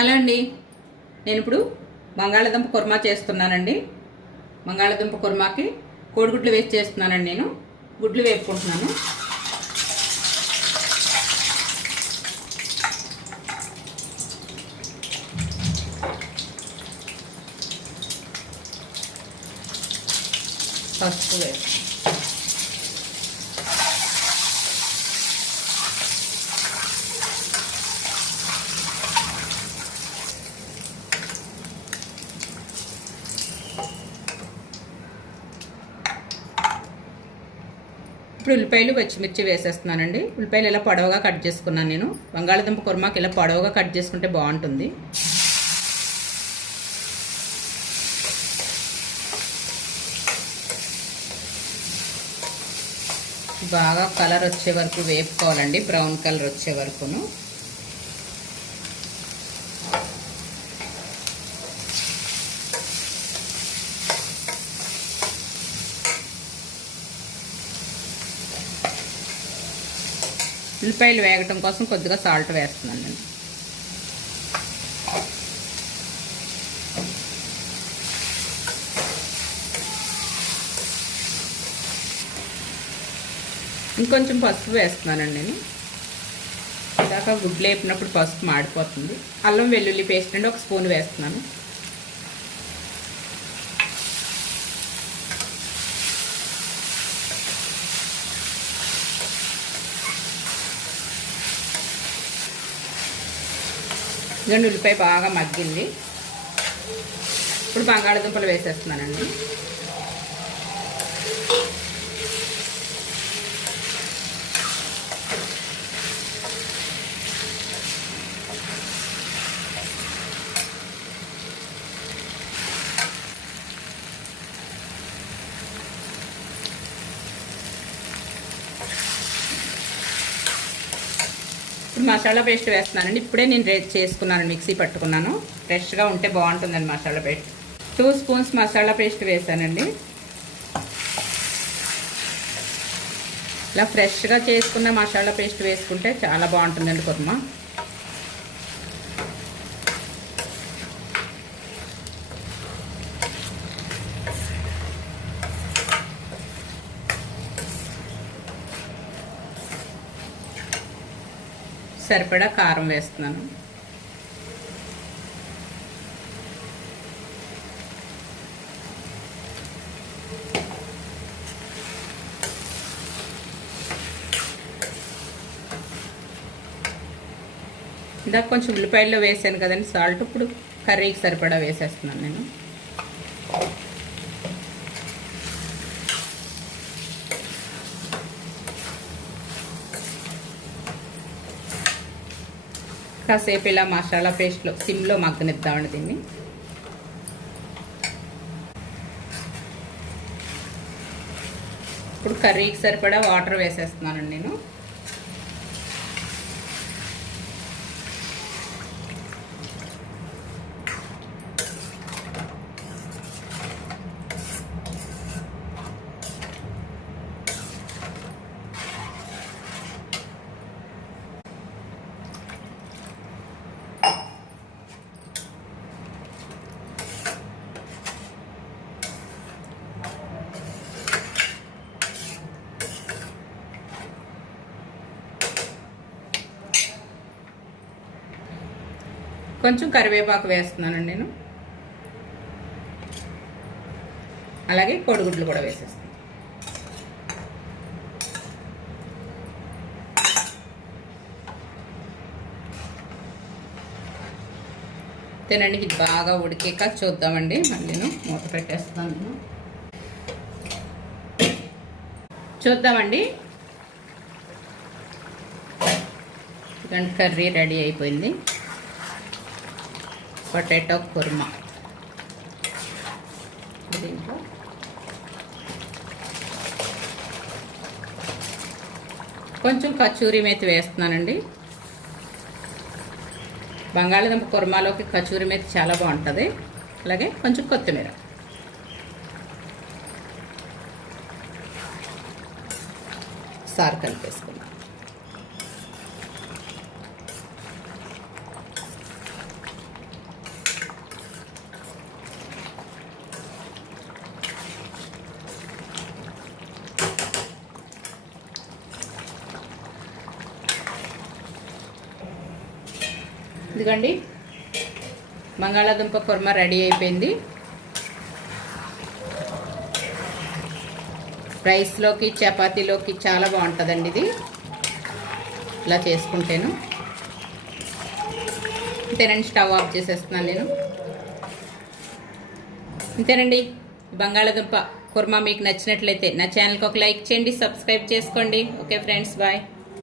Hello అండి, నేను ఇప్పుడు బంగాళాదుంప కుర్మా చేస్తున్నానండి. బంగాళాదుంప కుర్మాకి కోడిగుడ్లు వేసి చేస్తున్నానండి. నేను గుడ్లు వేపుకుంటున్నాను. పసుపు వేసి ఇప్పుడు ఉల్లిపాయలు పచ్చిమిర్చి వేసేస్తున్నానండి. ఉల్లిపాయలు ఇలా పొడవుగా కట్ చేసుకున్నాను. నేను బంగాళాదుంప కుర్మాకి ఇలా పొడవుగా కట్ చేసుకుంటే బాగుంటుంది. బాగా కలర్ వచ్చే వరకు వేపుకోవాలండి, బ్రౌన్ కలర్ వచ్చే వరకును. ఉల్లిపాయలు వేగటం కోసం కొద్దిగా సాల్ట్ వేస్తున్నాను నేను. ఇంకొంచెం పసుపు వేస్తున్నానండి నేను. ఇందాక గుడ్లు వేపినప్పుడు పసుపు మాడిపోతుంది. అల్లం వెల్లుల్లి పేస్ట్ అండి 1 స్పూన్ వేస్తున్నాను. ఇదండి ఉల్లిపాయ బాగా మగ్గింది. ఇప్పుడు బంగాళాదుంపలు వేసేస్తున్నానండి. మసాలా పేస్ట్ వేస్తున్నానండి. ఇప్పుడే నేను చేసుకున్నాను, మిక్సీ పట్టుకున్నాను. ఫ్రెష్గా ఉంటే బాగుంటుందండి masala paste. 2 spoons masala paste వేసానండి. ఇలా ఫ్రెష్గా చేసుకున్న మసాలా పేస్ట్ వేసుకుంటే చాలా బాగుంటుందండి కుర్మా. సరిపడా కారం వేస్తున్నాను. ఇందాక కొంచెం ఉల్లిపాయల్లో వేసాను కదండి సాల్ట్, ఇప్పుడు కర్రీకి సరిపడా వేసేస్తున్నాను నేను. కాసేపు ఇలా మసాలా పేస్ట్లో సిమ్లో మగ్గనిద్దామండి దీన్ని. ఇప్పుడు కర్రీకి సరిపడా వాటర్ వేసేస్తున్నానండి నేను. కొంచెం కరివేపాకు వేస్తున్నానండి నేను. అలాగే కోడిగుడ్లు కూడా వేసేస్తాను. తినండి, ఇది బాగా ఉడికాక చూద్దామండి. మళ్ళీ మూత పెట్టేస్తాను నేను. చూద్దామండి. ఇదండి కర్రీ రెడీ అయిపోయింది. పొటాటో కుర్మా. దీంట్లో కొంచెం కచూరి మేతి వేస్తున్నానండి. బంగాళాదుంప కుర్మాలోకి కచూరి మేతి చాలా బాగుంటుంది. అలాగే కొంచెం కొత్తిమీర. సార్ కలిపేసుకుందాం. ఇదిగోండి బంగాళాదుంప కుర్మా రెడీ అయిపోయింది. రైస్లోకి చపాతీలోకి చాలా బాగుంటుందండి ఇది ఇలా చేసుకుంటేను. అంతేనండి, స్టవ్ ఆఫ్ చేసేస్తున్నాను నేను. అంతేనండి, బంగాళాదుంప కుర్మా మీకు నచ్చినట్లయితే నా ఛానల్కి ఒక లైక్ చేయండి, సబ్స్క్రైబ్ చేసుకోండి. Okay friends, bye.